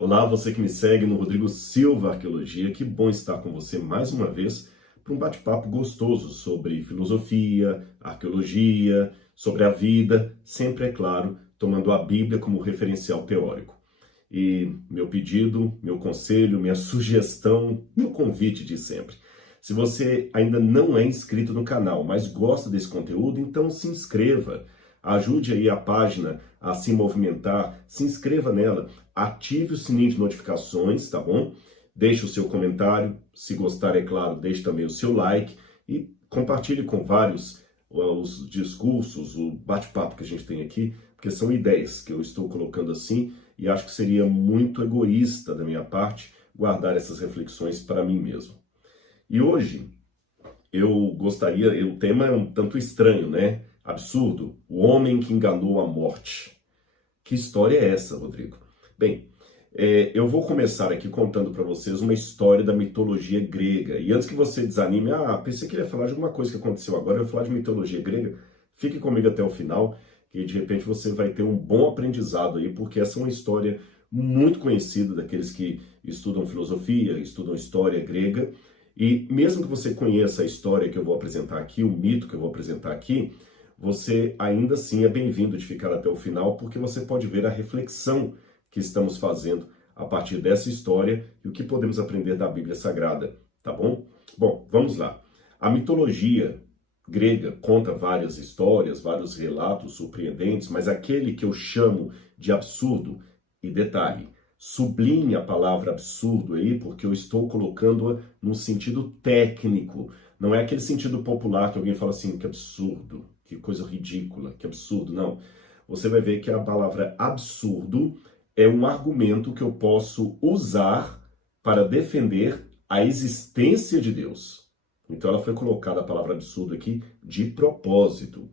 Olá, você que me segue no Rodrigo Silva Arqueologia, que bom estar com você mais uma vez para um bate-papo gostoso sobre filosofia, arqueologia, sobre a vida, sempre, é claro, tomando a Bíblia como referencial teórico. E meu pedido, meu conselho, minha sugestão, meu convite de sempre. Se você ainda não é inscrito no canal, mas gosta desse conteúdo, então se inscreva. Ajude aí a página a se movimentar, se inscreva nela, ative o sininho de notificações, tá bom? Deixe o seu comentário, se gostar, é claro, deixe também o seu like e compartilhe com vários os discursos, o bate-papo que a gente tem aqui, porque são ideias que eu estou colocando assim e acho que seria muito egoísta da minha parte guardar essas reflexões para mim mesmo. E hoje eu gostaria, o tema é um tanto estranho, né? Absurdo. O homem que enganou a morte. Que história é essa, Rodrigo? Bem, eu vou começar aqui contando para vocês uma história da mitologia grega. E antes que você desanime, pensei que ele ia falar de alguma coisa que aconteceu agora, eu vou falar de mitologia grega. Fique comigo até o final, que de repente você vai ter um bom aprendizado aí, porque essa é uma história muito conhecida daqueles que estudam filosofia, estudam história grega. E mesmo que você conheça a história que eu vou apresentar aqui, o mito que eu vou apresentar aqui, você ainda assim é bem-vindo de ficar até o final, porque você pode ver a reflexão que estamos fazendo a partir dessa história e o que podemos aprender da Bíblia Sagrada, tá bom? Bom, vamos lá. A mitologia grega conta várias histórias, vários relatos surpreendentes, mas aquele que eu chamo de absurdo, e detalhe, sublinhe a palavra absurdo aí, porque eu estou colocando-a num sentido técnico. Não é aquele sentido popular que alguém fala assim, que absurdo, que coisa ridícula, que absurdo. Não. Você vai ver que a palavra absurdo é um argumento que eu posso usar para defender a existência de Deus. Então ela foi colocada, a palavra absurdo aqui, de propósito.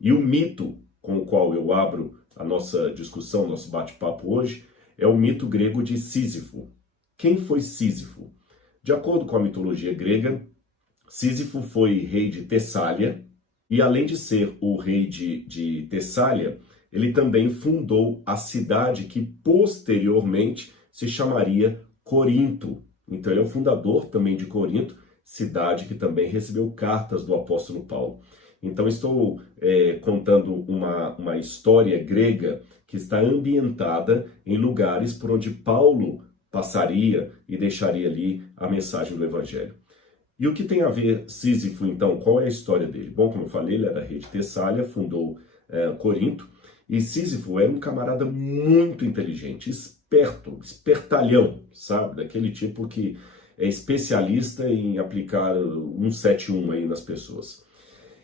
E o mito com o qual eu abro a nossa discussão, nosso bate-papo hoje, é o mito grego de Sísifo. Quem foi Sísifo? De acordo com a mitologia grega, Sísifo foi rei de Tessália, e além de ser o rei de Tessália, ele também fundou a cidade que posteriormente se chamaria Corinto. Então ele é o fundador também de Corinto, cidade que também recebeu cartas do apóstolo Paulo. Então estou contando uma história grega que está ambientada em lugares por onde Paulo passaria e deixaria ali a mensagem do Evangelho. E o que tem a ver Sísifo, então? Qual é a história dele? Bom, como eu falei, ele era rei de Tessália, fundou Corinto, e Sísifo era um camarada muito inteligente, esperto, espertalhão, sabe? Daquele tipo que é especialista em aplicar 171 aí nas pessoas.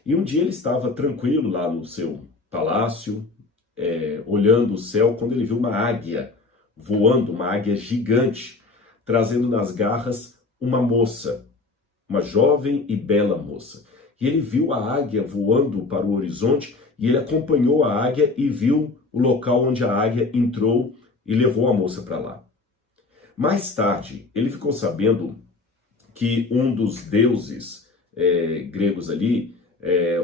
E um dia ele estava tranquilo lá no seu palácio, olhando o céu, quando ele viu uma águia voando, uma águia gigante, trazendo nas garras uma moça, uma jovem e bela moça. E ele viu a águia voando para o horizonte e ele acompanhou a águia e viu o local onde a águia entrou e levou a moça para lá. Mais tarde, ele ficou sabendo que um dos deuses gregos ali,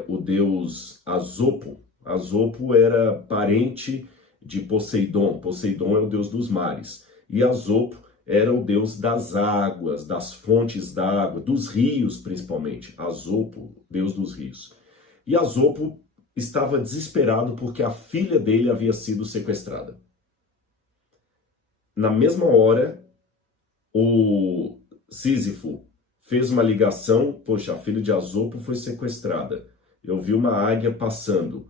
o deus Asopo. Asopo era parente de Poseidon. Poseidon é o deus dos mares. E Asopo era o deus das águas, das fontes d'água, dos rios principalmente. Asopo, deus dos rios. E Asopo estava desesperado porque a filha dele havia sido sequestrada. Na mesma hora, o Sísifo fez uma ligação, poxa, a filha de Asopo foi sequestrada. Eu vi uma águia passando,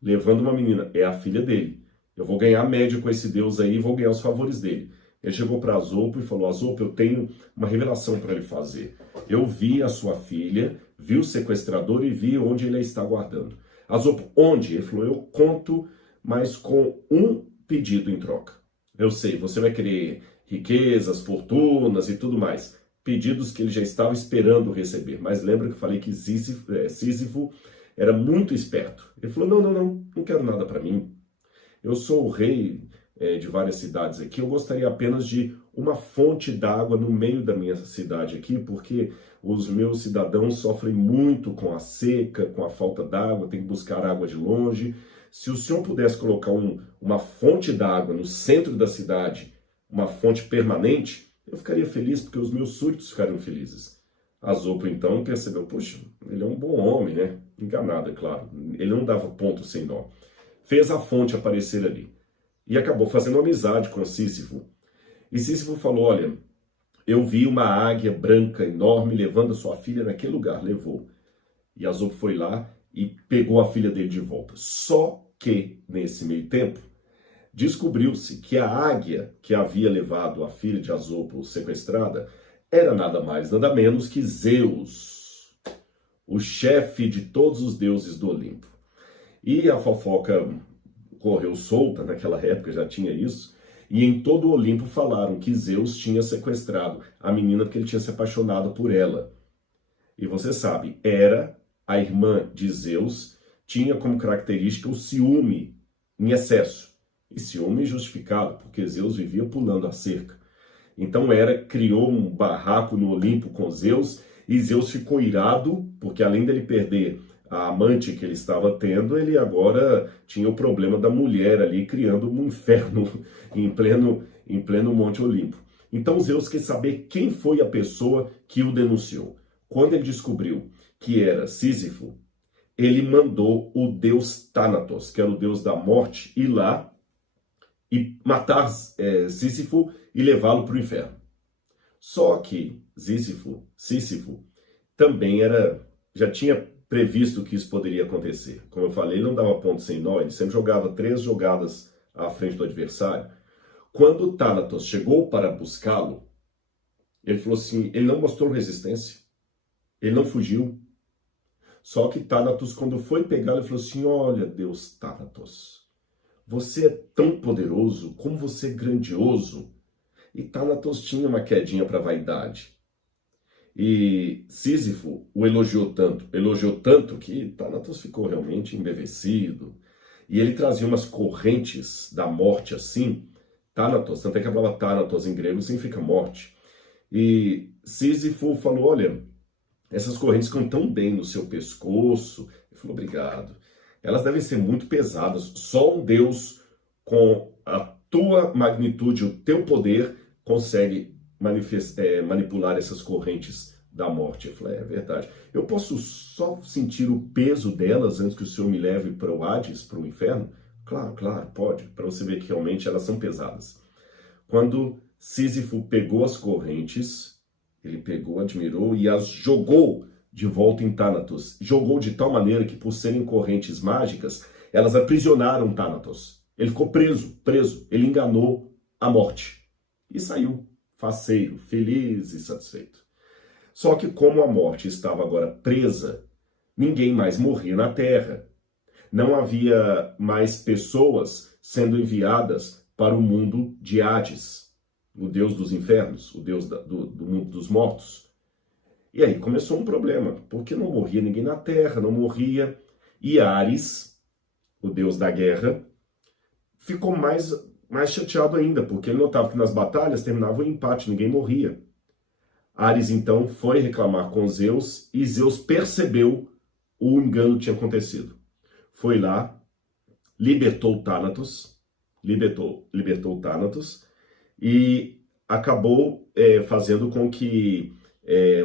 levando uma menina, é a filha dele. Eu vou ganhar média com esse deus aí e vou ganhar os favores dele. Ele chegou para Asopo e falou, Asopo, eu tenho uma revelação para lhe fazer. Eu vi a sua filha, vi o sequestrador e vi onde ele a está guardando. Asopo, onde? Ele falou, eu conto, mas com um pedido em troca. Eu sei, você vai querer riquezas, fortunas e tudo mais. Pedidos que ele já estava esperando receber. Mas lembra que eu falei que Sísifo era muito esperto. Ele falou, não quero nada para mim. Eu sou o rei de várias cidades aqui, eu gostaria apenas de uma fonte d'água no meio da minha cidade aqui, porque os meus cidadãos sofrem muito com a seca, com a falta d'água, tem que buscar água de longe. Se o senhor pudesse colocar uma fonte d'água no centro da cidade, uma fonte permanente, eu ficaria feliz porque os meus súditos ficariam felizes. Azopo então percebeu, poxa, ele é um bom homem, né? Enganado, é claro. Ele não dava ponto sem nó. Fez a fonte aparecer ali. E acabou fazendo amizade com Sísifo. E Sísifo falou, olha, eu vi uma águia branca enorme levando a sua filha naquele lugar, levou. E Azopo foi lá e pegou a filha dele de volta. Só que, nesse meio tempo, descobriu-se que a águia que havia levado a filha de Azopo sequestrada era nada mais, nada menos que Zeus, o chefe de todos os deuses do Olimpo. E a fofoca correu solta, naquela época já tinha isso, e em todo o Olimpo falaram que Zeus tinha sequestrado a menina porque ele tinha se apaixonado por ela. E você sabe, Hera, a irmã de Zeus, tinha como característica o ciúme em excesso. E ciúme justificado, porque Zeus vivia pulando a cerca. Então Hera criou um barraco no Olimpo com Zeus, e Zeus ficou irado, porque além dele perder a amante que ele estava tendo, ele agora tinha o problema da mulher ali, criando um inferno em pleno Monte Olimpo. Então Zeus quis saber quem foi a pessoa que o denunciou. Quando ele descobriu que era Sísifo, ele mandou o deus Thanatos, que era o deus da morte, ir lá e matar Sísifo e levá-lo para o inferno. Só que Sísifo também já tinha previsto que isso poderia acontecer. Como eu falei, ele não dava ponto sem nó, ele sempre jogava 3 jogadas à frente do adversário. Quando Thanatos chegou para buscá-lo, ele falou assim, ele não mostrou resistência, ele não fugiu. Só que Thanatos, quando foi pegá-lo, ele falou assim, olha, Deus Thanatos, você é tão poderoso, como você é grandioso. E Thanatos tinha uma quedinha para a vaidade. E Sísifo o elogiou tanto que Thanatos ficou realmente embevecido. E ele trazia umas correntes da morte assim, Thanatos, tanto é que a palavra Thanatos em grego significa morte. E Sísifo falou, olha, essas correntes ficam tão bem no seu pescoço. Ele falou, obrigado. Elas devem ser muito pesadas. Só um Deus com a tua magnitude, o teu poder, consegue manipular essas correntes da morte. Eu falei, é verdade. Eu posso só sentir o peso delas antes que o Senhor me leve para o Hades, para o inferno? Claro, pode, para você ver que realmente elas são pesadas. Quando Sísifo pegou as correntes, ele pegou, admirou e as jogou de volta em Thanatos. Jogou de tal maneira que, por serem correntes mágicas, elas aprisionaram Thanatos. Ele ficou preso. Ele enganou a morte. E saiu faceiro, feliz e satisfeito. Só que como a morte estava agora presa, ninguém mais morria na terra. Não havia mais pessoas sendo enviadas para o mundo de Hades, o deus dos infernos, o deus do mundo dos mortos. E aí começou um problema, porque não morria ninguém na terra, não morria. E Ares, o deus da guerra, ficou mais chateado ainda, porque ele notava que nas batalhas terminava o empate, ninguém morria. Ares então foi reclamar com Zeus e Zeus percebeu o engano que tinha acontecido. Foi lá, libertou Thanatos e acabou fazendo com que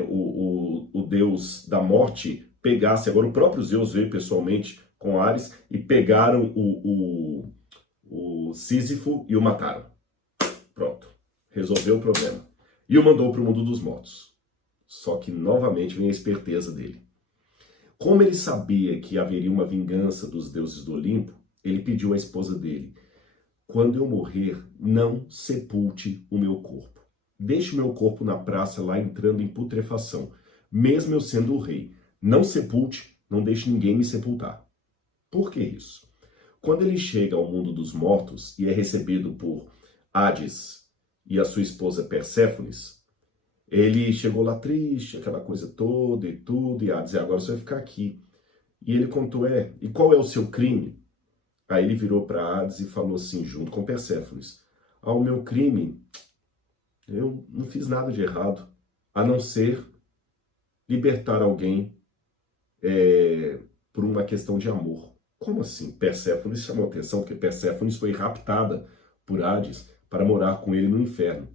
o deus da morte pegasse, agora o próprio Zeus veio pessoalmente com Ares e pegaram o Sísifo e o mataram. Pronto, resolveu o problema. E o mandou para o mundo dos mortos. Só que novamente vem a esperteza dele. Como ele sabia que haveria uma vingança dos deuses do Olimpo, ele pediu à esposa dele, quando eu morrer, não sepulte o meu corpo. Deixe o meu corpo na praça lá entrando em putrefação, mesmo eu sendo o rei. Não sepulte, não deixe ninguém me sepultar. Por que isso? Quando ele chega ao mundo dos mortos e é recebido por Hades e a sua esposa Perséfones, ele chegou lá triste, aquela coisa toda e tudo, e Hades, agora você vai ficar aqui. E ele contou, e qual é o seu crime? Aí ele virou para Hades e falou assim, junto com Perséfones, o meu crime, eu não fiz nada de errado, a não ser libertar alguém por uma questão de amor. Como assim? Perséfones chamou atenção, porque Perséfones foi raptada por Hades para morar com ele no inferno.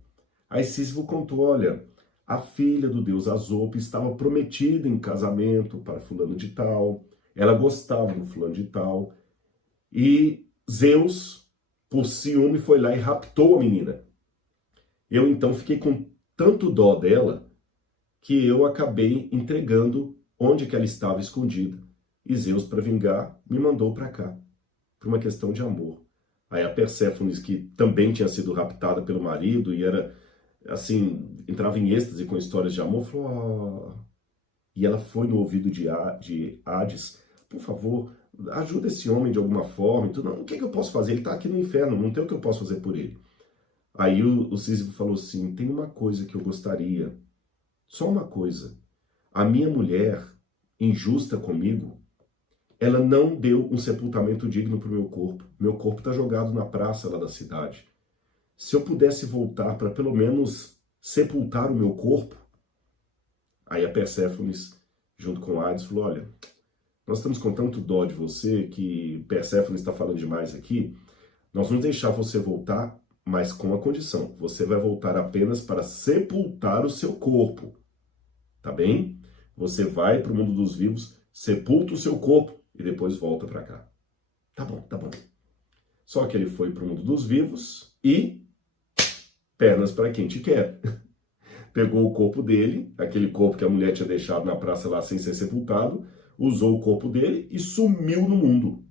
Aí Sísifo contou, olha, a filha do deus Azope estava prometida em casamento para fulano de tal, ela gostava do fulano de tal, e Zeus, por ciúme, foi lá e raptou a menina. Eu então fiquei com tanto dó dela que eu acabei entregando onde que ela estava escondida. E Zeus, para vingar, me mandou para cá, por uma questão de amor. Aí a Perséfone, que também tinha sido raptada pelo marido e era, assim, entrava em êxtase com histórias de amor, falou, e ela foi no ouvido de Hades, por favor, ajuda esse homem de alguma forma. Então, não, o que eu posso fazer? Ele está aqui no inferno, não tem o que eu posso fazer por ele. Aí o Sísifo falou assim, tem uma coisa que eu gostaria, só uma coisa. A minha mulher, injusta comigo, ela não deu um sepultamento digno para o meu corpo. Meu corpo está jogado na praça lá da cidade. Se eu pudesse voltar para pelo menos sepultar o meu corpo, aí a Perséfone, junto com Hades, falou, olha, nós estamos com tanto dó de você que Perséfone está falando demais aqui, nós vamos deixar você voltar, mas com uma condição, você vai voltar apenas para sepultar o seu corpo, tá bem? Você vai para o mundo dos vivos, sepulta o seu corpo e depois volta para cá. Tá bom, tá bom. Só que ele foi para o mundo dos vivos e pernas para quem te quer. Pegou o corpo dele, aquele corpo que a mulher tinha deixado na praça lá sem ser sepultado, usou o corpo dele e sumiu no mundo.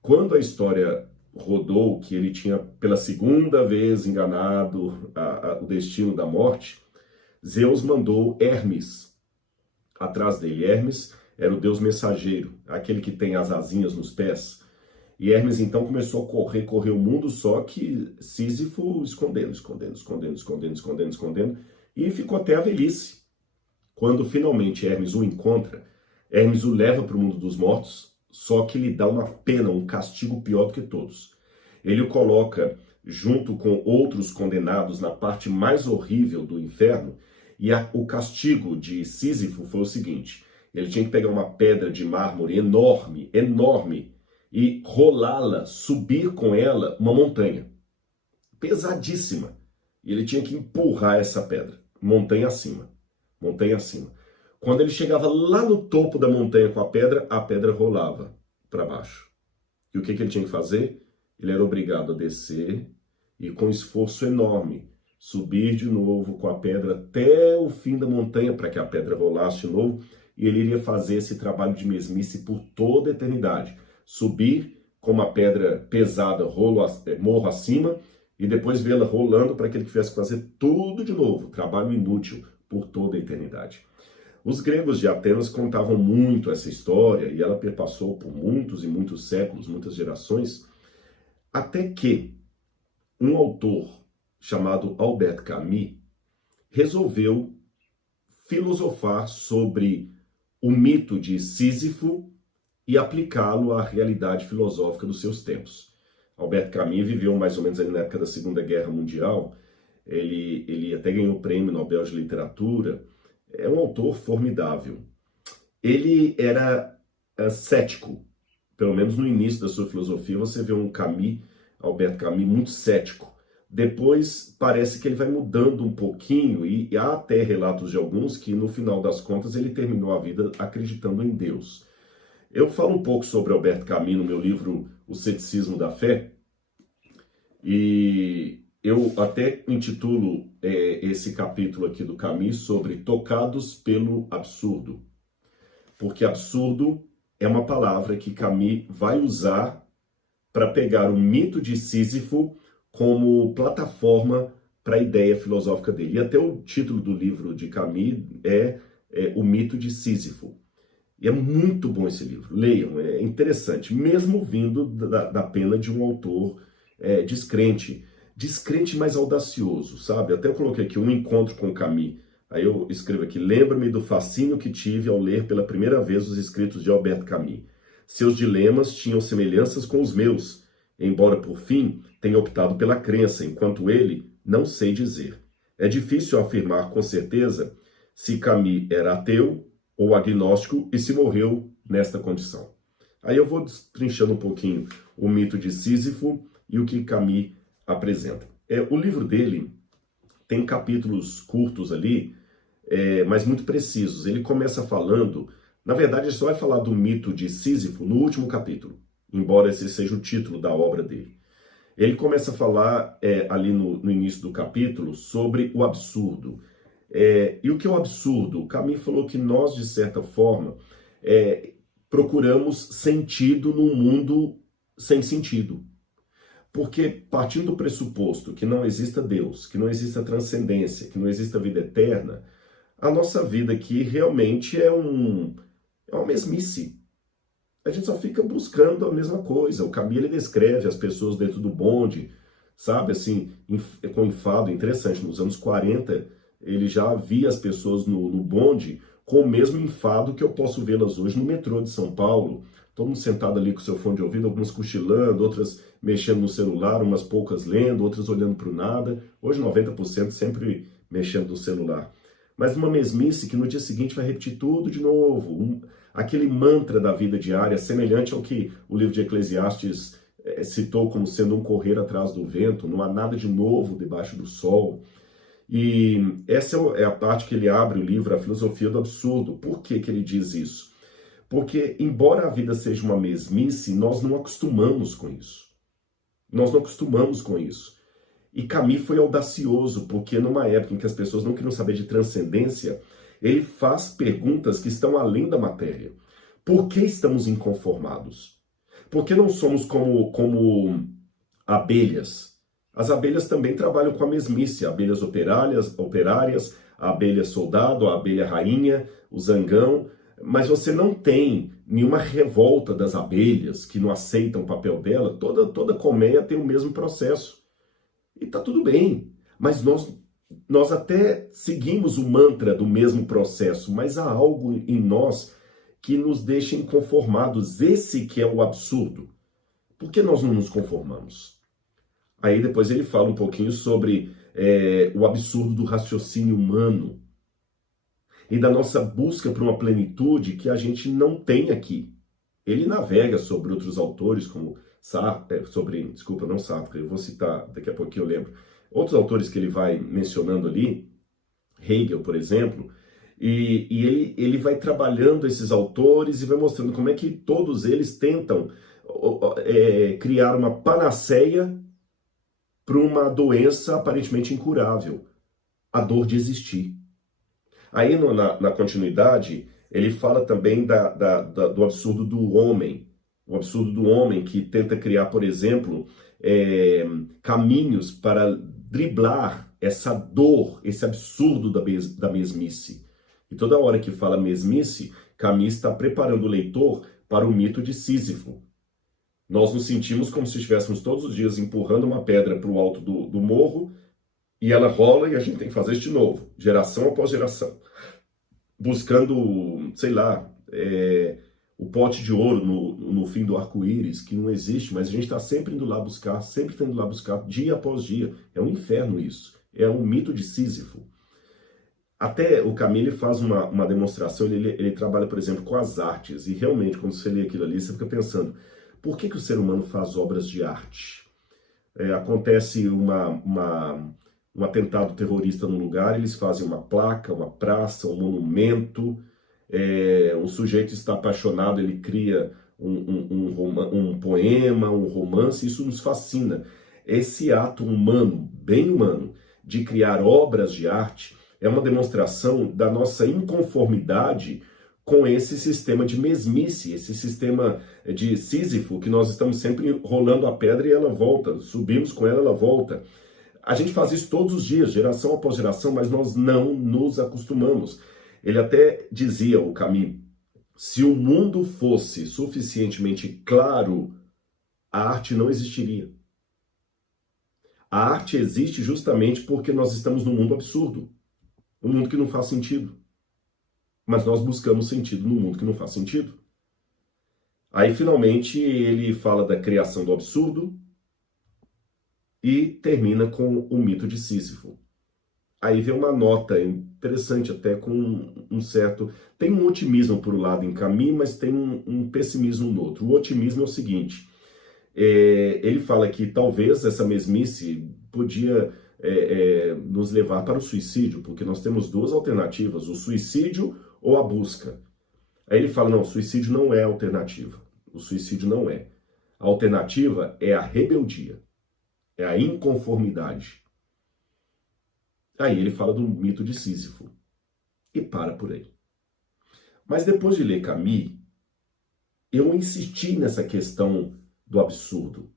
Quando a história rodou que ele tinha pela segunda vez enganado o destino da morte, Zeus mandou Hermes atrás dele. Hermes era o deus mensageiro, aquele que tem as asinhas nos pés. E Hermes então começou a correr o mundo, só que Sísifo escondendo, e ficou até a velhice. Quando finalmente Hermes o encontra, Hermes o leva para o mundo dos mortos, só que lhe dá uma pena, um castigo pior do que todos. Ele o coloca junto com outros condenados na parte mais horrível do inferno, e o castigo de Sísifo foi o seguinte, ele tinha que pegar uma pedra de mármore enorme, e rolá-la, subir com ela uma montanha, pesadíssima. E ele tinha que empurrar essa pedra, montanha acima. Quando ele chegava lá no topo da montanha com a pedra rolava para baixo. E o que ele tinha que fazer? Ele era obrigado a descer e com esforço enorme, subir de novo com a pedra até o fim da montanha para que a pedra rolasse de novo, e ele iria fazer esse trabalho de mesmice por toda a eternidade. Subir com uma pedra pesada, morro acima, e depois vê-la rolando para que ele tivesse que fazer tudo de novo, trabalho inútil por toda a eternidade. Os gregos de Atenas contavam muito essa história, e ela perpassou por muitos e muitos séculos, muitas gerações, até que um autor chamado Albert Camus resolveu filosofar sobre o mito de Sísifo e aplicá-lo à realidade filosófica dos seus tempos. Albert Camus viveu mais ou menos ali na época da Segunda Guerra Mundial, ele até ganhou o Prêmio Nobel de Literatura, é um autor formidável. Ele era cético, pelo menos no início da sua filosofia você vê um Albert Camus muito cético. Depois parece que ele vai mudando um pouquinho e há até relatos de alguns que no final das contas ele terminou a vida acreditando em Deus. Eu falo um pouco sobre Albert Camus no meu livro O Ceticismo da Fé, e eu até intitulo esse capítulo aqui do Camus sobre Tocados pelo Absurdo, porque absurdo é uma palavra que Camus vai usar para pegar o mito de Sísifo como plataforma para a ideia filosófica dele. E até o título do livro de Camus é O Mito de Sísifo. E é muito bom esse livro, leiam, é interessante, mesmo vindo da pena de um autor descrente, mas audacioso, sabe? Até eu coloquei aqui um encontro com Camus, aí eu escrevo aqui, lembra-me do fascínio que tive ao ler pela primeira vez os escritos de Albert Camus. Seus dilemas tinham semelhanças com os meus, embora por fim tenha optado pela crença, enquanto ele não sei dizer. É difícil afirmar com certeza se Camus era ateu ou agnóstico e se morreu nesta condição. Aí eu vou destrinchando um pouquinho o mito de Sísifo e o que Camus apresenta. O livro dele tem capítulos curtos ali, mas muito precisos. Ele começa falando, na verdade, ele só vai falar do mito de Sísifo no último capítulo, embora esse seja o título da obra dele. Ele começa a falar ali no início do capítulo sobre o absurdo. E o que é o absurdo? O Camus falou que nós, de certa forma, procuramos sentido num mundo sem sentido. Porque partindo do pressuposto que não exista Deus, que não exista transcendência, que não exista vida eterna, a nossa vida aqui realmente é uma mesmice. A gente só fica buscando a mesma coisa. O Camus, ele descreve as pessoas dentro do bonde, sabe, assim, com enfado. Interessante, nos anos 40, ele já via as pessoas no bonde com o mesmo enfado que eu posso vê-las hoje no metrô de São Paulo. Todo mundo sentado ali com seu fone de ouvido, algumas cochilando, outras mexendo no celular, umas poucas lendo, outras olhando para o nada. Hoje 90% sempre mexendo no celular. Mas uma mesmice que no dia seguinte vai repetir tudo de novo. Aquele mantra da vida diária, semelhante ao que o livro de Eclesiastes citou como sendo um correr atrás do vento, não há nada de novo debaixo do sol. E essa é a parte que ele abre o livro, A Filosofia do Absurdo. Por que que ele diz isso? Porque, embora a vida seja uma mesmice, nós não acostumamos com isso. Nós não acostumamos com isso. E Camus foi audacioso, porque numa época em que as pessoas não queriam saber de transcendência, ele faz perguntas que estão além da matéria. Por que estamos inconformados? Por que não somos como abelhas? As abelhas também trabalham com a mesmice, abelhas operárias, a abelha soldado, a abelha rainha, o zangão, mas você não tem nenhuma revolta das abelhas que não aceitam o papel dela. Toda colmeia tem o mesmo processo. E tá tudo bem, mas nós até seguimos o mantra do mesmo processo, mas há algo em nós que nos deixa inconformados. Esse que é o absurdo. Por que nós não nos conformamos? Aí depois ele fala um pouquinho sobre o absurdo do raciocínio humano e da nossa busca por uma plenitude que a gente não tem aqui. Ele navega sobre outros autores, como Sartre, não Sartre, eu vou citar, daqui a pouquinho eu lembro, outros autores que ele vai mencionando ali, Hegel, por exemplo, e ele vai trabalhando esses autores e vai mostrando como é que todos eles tentam criar uma panaceia para uma doença aparentemente incurável, a dor de existir. Aí na continuidade, ele fala também do absurdo do homem, o absurdo do homem que tenta criar, por exemplo, caminhos para driblar essa dor, esse absurdo da mesmice. E toda hora que fala mesmice, Camus está preparando o leitor para o mito de Sísifo. Nós nos sentimos como se estivéssemos todos os dias empurrando uma pedra para o alto do morro, e ela rola e a gente tem que fazer isso de novo, geração após geração. Buscando, sei lá, o pote de ouro no fim do arco-íris, que não existe, mas a gente está sempre indo lá buscar, sempre indo lá buscar, dia após dia. É um inferno isso. É um mito de Sísifo. Até o Camus ele faz uma demonstração, ele trabalha, por exemplo, com as artes, e realmente, quando você lê aquilo ali, você fica pensando, por que o ser humano faz obras de arte? Acontece um atentado terrorista num lugar, eles fazem uma placa, uma praça, um monumento, um sujeito está apaixonado, ele cria um poema, um romance, isso nos fascina. Esse ato humano, bem humano, de criar obras de arte, é uma demonstração da nossa inconformidade com esse sistema de mesmice, esse sistema de Sísifo, que nós estamos sempre rolando a pedra e ela volta, subimos com ela volta. A gente faz isso todos os dias, geração após geração, mas nós não nos acostumamos. Ele até dizia, o Camus, se o mundo fosse suficientemente claro, a arte não existiria. A arte existe justamente porque nós estamos num mundo absurdo, um mundo que não faz sentido. Mas nós buscamos sentido no mundo que não faz sentido. Aí, finalmente, ele fala da criação do absurdo e termina com o mito de Sísifo. Aí vem uma nota interessante, até com um certo... Tem um otimismo por um lado em Camus, mas tem um pessimismo no outro. O otimismo é o seguinte, ele fala que talvez essa mesmice podia nos levar para o suicídio, porque nós temos duas alternativas, o suicídio ou a busca. Aí ele fala, não, o suicídio não é a alternativa. O suicídio não é. A alternativa é a rebeldia, é a inconformidade. Aí ele fala do mito de Sísifo e para por aí. Mas depois de ler Camus, eu insisti nessa questão do absurdo.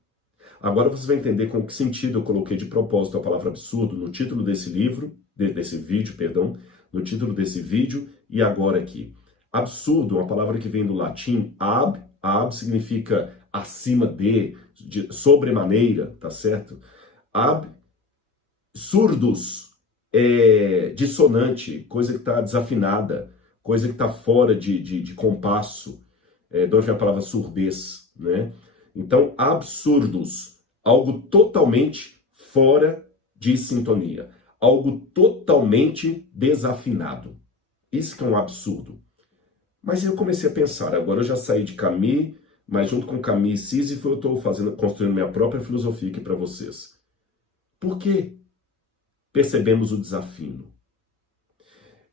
Agora você vai entender com que sentido eu coloquei de propósito a palavra absurdo no título desse livro, desse vídeo, perdão, no título desse vídeo e agora aqui. Absurdo é uma palavra que vem do latim ab significa acima de sobremaneira, tá certo? Absurdos é dissonante, coisa que está desafinada, coisa que está fora de compasso, de onde vem a palavra surdez, né? Então, absurdos, algo totalmente fora de sintonia, algo totalmente desafinado. Isso que é um absurdo. Mas eu comecei a pensar, agora eu já saí de Camus, mas junto com Camus e Sísifo eu estou construindo minha própria filosofia aqui para vocês. Por que percebemos o desafino?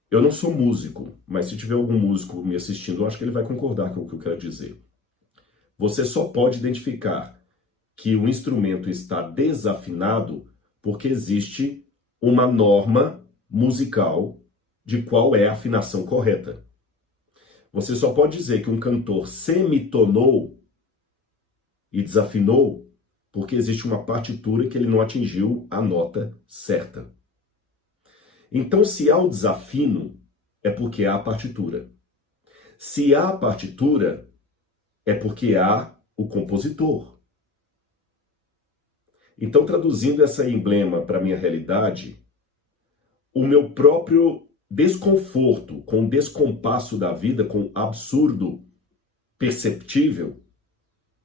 Eu não sou músico, mas se tiver algum músico me assistindo, eu acho que ele vai concordar com o que eu quero dizer. Você só pode identificar que o instrumento está desafinado porque existe uma norma musical de qual é a afinação correta. Você só pode dizer que um cantor semitonou e desafinou porque existe uma partitura que ele não atingiu a nota certa. Então, se há o desafino, é porque há a partitura. Se há a partitura, é porque há o compositor. Então, traduzindo esse emblema para a minha realidade, o meu próprio desconforto com o descompasso da vida, com o absurdo perceptível,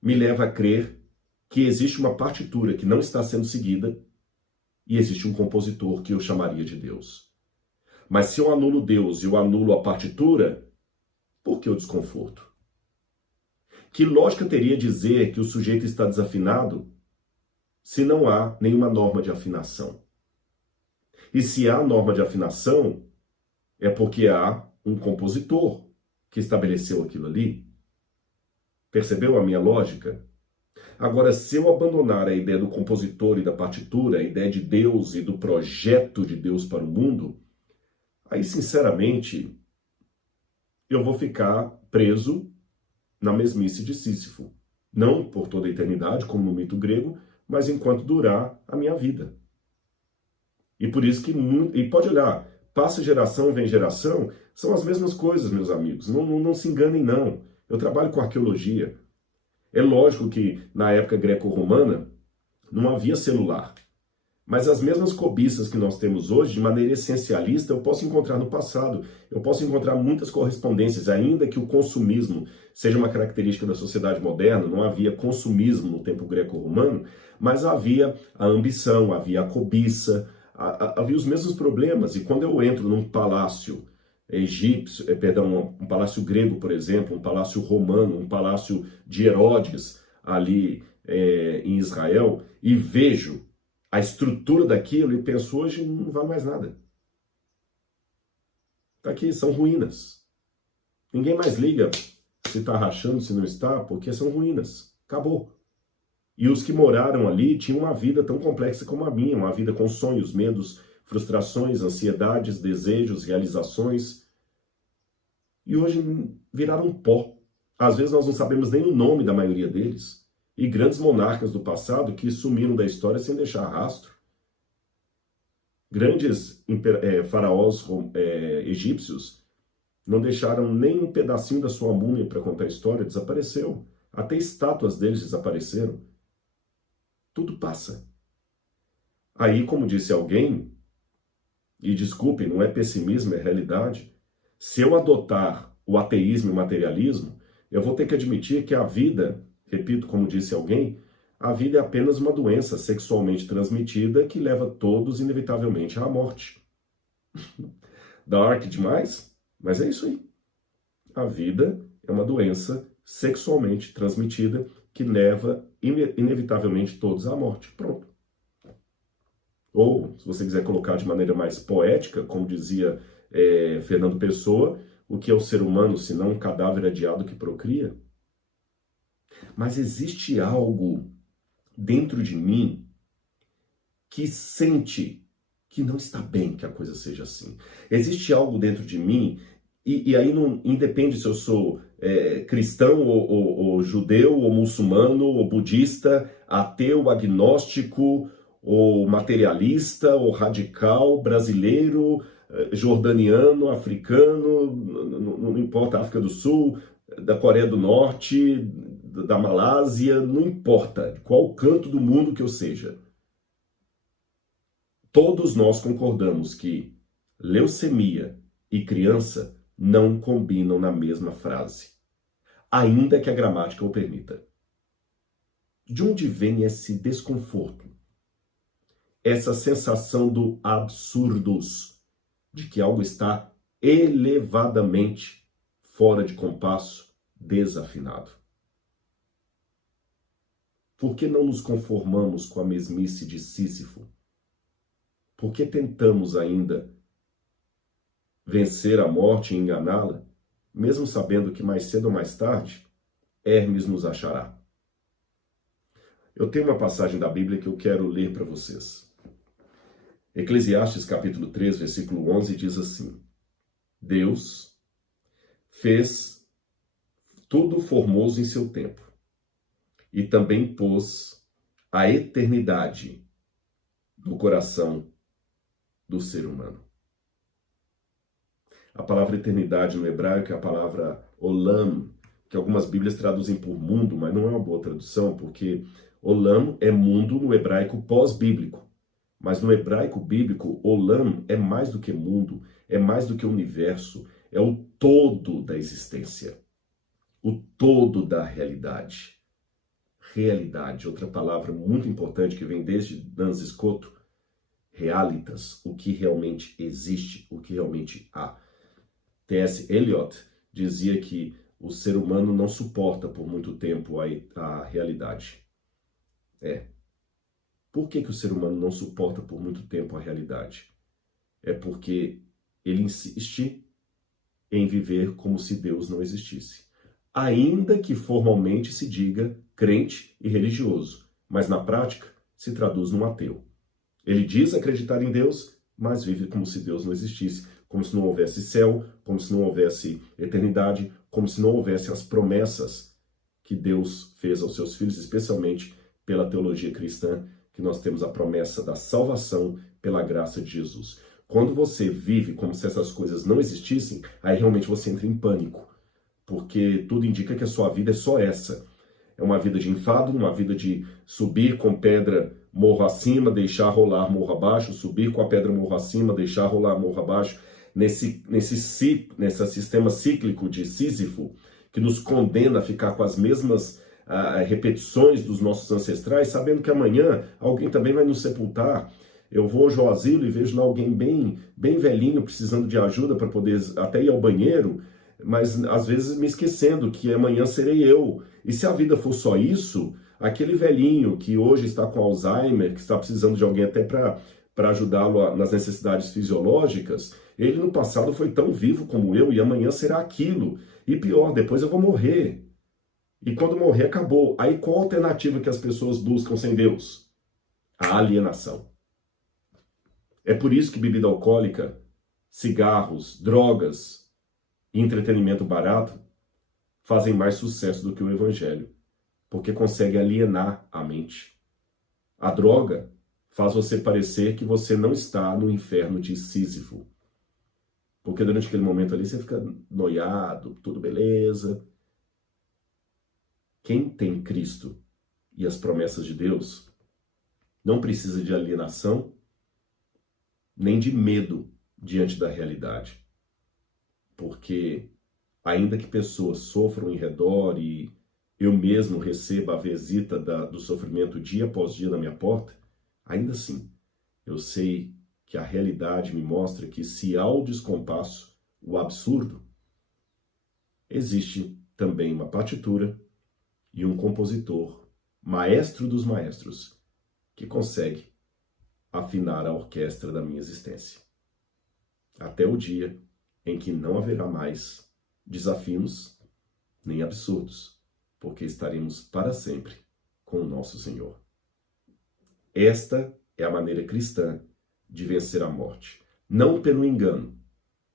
me leva a crer que existe uma partitura que não está sendo seguida e existe um compositor que eu chamaria de Deus. Mas se eu anulo Deus e eu anulo a partitura, por que o desconforto? Que lógica teria dizer que o sujeito está desafinado se não há nenhuma norma de afinação? E se há norma de afinação, é porque há um compositor que estabeleceu aquilo ali. Percebeu a minha lógica? Agora, se eu abandonar a ideia do compositor e da partitura, a ideia de Deus e do projeto de Deus para o mundo, aí, sinceramente, eu vou ficar preso na mesmice de Sísifo. Não por toda a eternidade, como no mito grego, mas enquanto durar a minha vida. E por isso que, e pode olhar, passa geração, vem geração, são as mesmas coisas, meus amigos. Não se enganem, não. Eu trabalho com arqueologia. É lógico que na época greco-romana não havia celular. Mas as mesmas cobiças que nós temos hoje, de maneira essencialista, eu posso encontrar no passado. Eu posso encontrar muitas correspondências, ainda que o consumismo seja uma característica da sociedade moderna, não havia consumismo no tempo greco-romano, mas havia a ambição, havia a cobiça, havia os mesmos problemas. E quando eu entro num palácio egípcio, um palácio grego, por exemplo, um palácio romano, um palácio de Herodes, ali em Israel, e vejo a estrutura daquilo e penso, hoje não vale mais nada. Tá aqui, são ruínas. Ninguém mais liga se está rachando, se não está, porque são ruínas. Acabou. E os que moraram ali tinham uma vida tão complexa como a minha, uma vida com sonhos, medos, frustrações, ansiedades, desejos, realizações. E hoje viraram pó. Às vezes nós não sabemos nem o nome da maioria deles. E grandes monarcas do passado que sumiram da história sem deixar rastro. Grandes faraós egípcios não deixaram nem um pedacinho da sua múmia para contar a história, desapareceu. Até estátuas deles desapareceram. Tudo passa. Aí, como disse alguém, e desculpe, não é pessimismo, é realidade, se eu adotar o ateísmo e o materialismo, eu vou ter que admitir que a vida, repito, como disse alguém, a vida é apenas uma doença sexualmente transmitida que leva todos, inevitavelmente, à morte. Dark demais? Mas é isso aí. A vida é uma doença sexualmente transmitida que leva, inevitavelmente todos à morte. Pronto. Ou, se você quiser colocar de maneira mais poética, como dizia Fernando Pessoa, o que é o ser humano, senão um cadáver adiado que procria? Mas existe algo dentro de mim que sente que não está bem que a coisa seja assim. Existe algo dentro de mim, e aí não independe se eu sou cristão, ou judeu, ou muçulmano, ou budista, ateu, agnóstico, ou materialista, ou radical, brasileiro, jordaniano, africano, não importa, África do Sul, da Coreia do Norte, da Malásia, não importa de qual canto do mundo que eu seja. Todos nós concordamos que leucemia e criança não combinam na mesma frase, ainda que a gramática o permita. De onde vem esse desconforto? Essa sensação do absurdos, de que algo está elevadamente fora de compasso, desafinado. Por que não nos conformamos com a mesmice de Sísifo? Por que tentamos ainda vencer a morte e enganá-la, mesmo sabendo que mais cedo ou mais tarde, Hermes nos achará? Eu tenho uma passagem da Bíblia que eu quero ler para vocês. Eclesiastes capítulo 3, versículo 11 diz assim: Deus fez tudo formoso em seu tempo e também pôs a eternidade no coração do ser humano. A palavra eternidade no hebraico é a palavra olam, que algumas Bíblias traduzem por mundo, mas não é uma boa tradução, porque olam é mundo no hebraico pós-bíblico. Mas no hebraico bíblico, olam é mais do que mundo, é mais do que universo, é o todo da existência, o todo da realidade. Realidade, outra palavra muito importante que vem desde Duns Scotus, realitas, o que realmente existe, o que realmente há. T.S. Eliot dizia que o ser humano não suporta por muito tempo a realidade. Por que o ser humano não suporta por muito tempo a realidade? É porque ele insiste em viver como se Deus não existisse. Ainda que formalmente se diga crente e religioso, mas na prática se traduz num ateu. Ele diz acreditar em Deus, mas vive como se Deus não existisse, como se não houvesse céu, como se não houvesse eternidade, como se não houvesse as promessas que Deus fez aos seus filhos, especialmente pela teologia cristã, que nós temos a promessa da salvação pela graça de Jesus. Quando você vive como se essas coisas não existissem, aí realmente você entra em pânico, porque tudo indica que a sua vida é só essa. É uma vida de enfado, uma vida de subir com pedra morro acima, deixar rolar morro abaixo, subir com a pedra morro acima, deixar rolar morro abaixo, nesse sistema cíclico de Sísifo, que nos condena a ficar com as mesmas repetições dos nossos ancestrais, sabendo que amanhã alguém também vai nos sepultar. Eu vou ao asilo e vejo lá alguém bem velhinho, precisando de ajuda para poder até ir ao banheiro, mas às vezes me esquecendo que amanhã serei eu. E se a vida for só isso, aquele velhinho que hoje está com Alzheimer, que está precisando de alguém até para ajudá-lo nas necessidades fisiológicas, ele no passado foi tão vivo como eu e amanhã será aquilo. E pior, depois eu vou morrer. E quando morrer, acabou. Aí qual a alternativa que as pessoas buscam sem Deus? A alienação. É por isso que bebida alcoólica, cigarros, drogas e entretenimento barato fazem mais sucesso do que o evangelho, porque consegue alienar a mente. A droga faz você parecer que você não está no inferno de Sísifo, porque durante aquele momento ali você fica noiado, tudo beleza. Quem tem Cristo e as promessas de Deus não precisa de alienação nem de medo diante da realidade, porque ainda que pessoas sofram em redor e eu mesmo receba a visita do sofrimento dia após dia na minha porta, ainda assim, eu sei que a realidade me mostra que se há o descompasso, o absurdo, existe também uma partitura e um compositor maestro dos maestros, que consegue afinar a orquestra da minha existência. Até o dia em que não haverá mais desafios nem absurdos, porque estaremos para sempre com o nosso Senhor. Esta é a maneira cristã de vencer a morte, não pelo engano,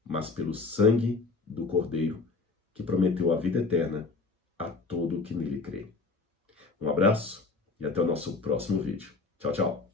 mas pelo sangue do Cordeiro, que prometeu a vida eterna a todo o que nele crê. Um abraço e até o nosso próximo vídeo. Tchau, tchau!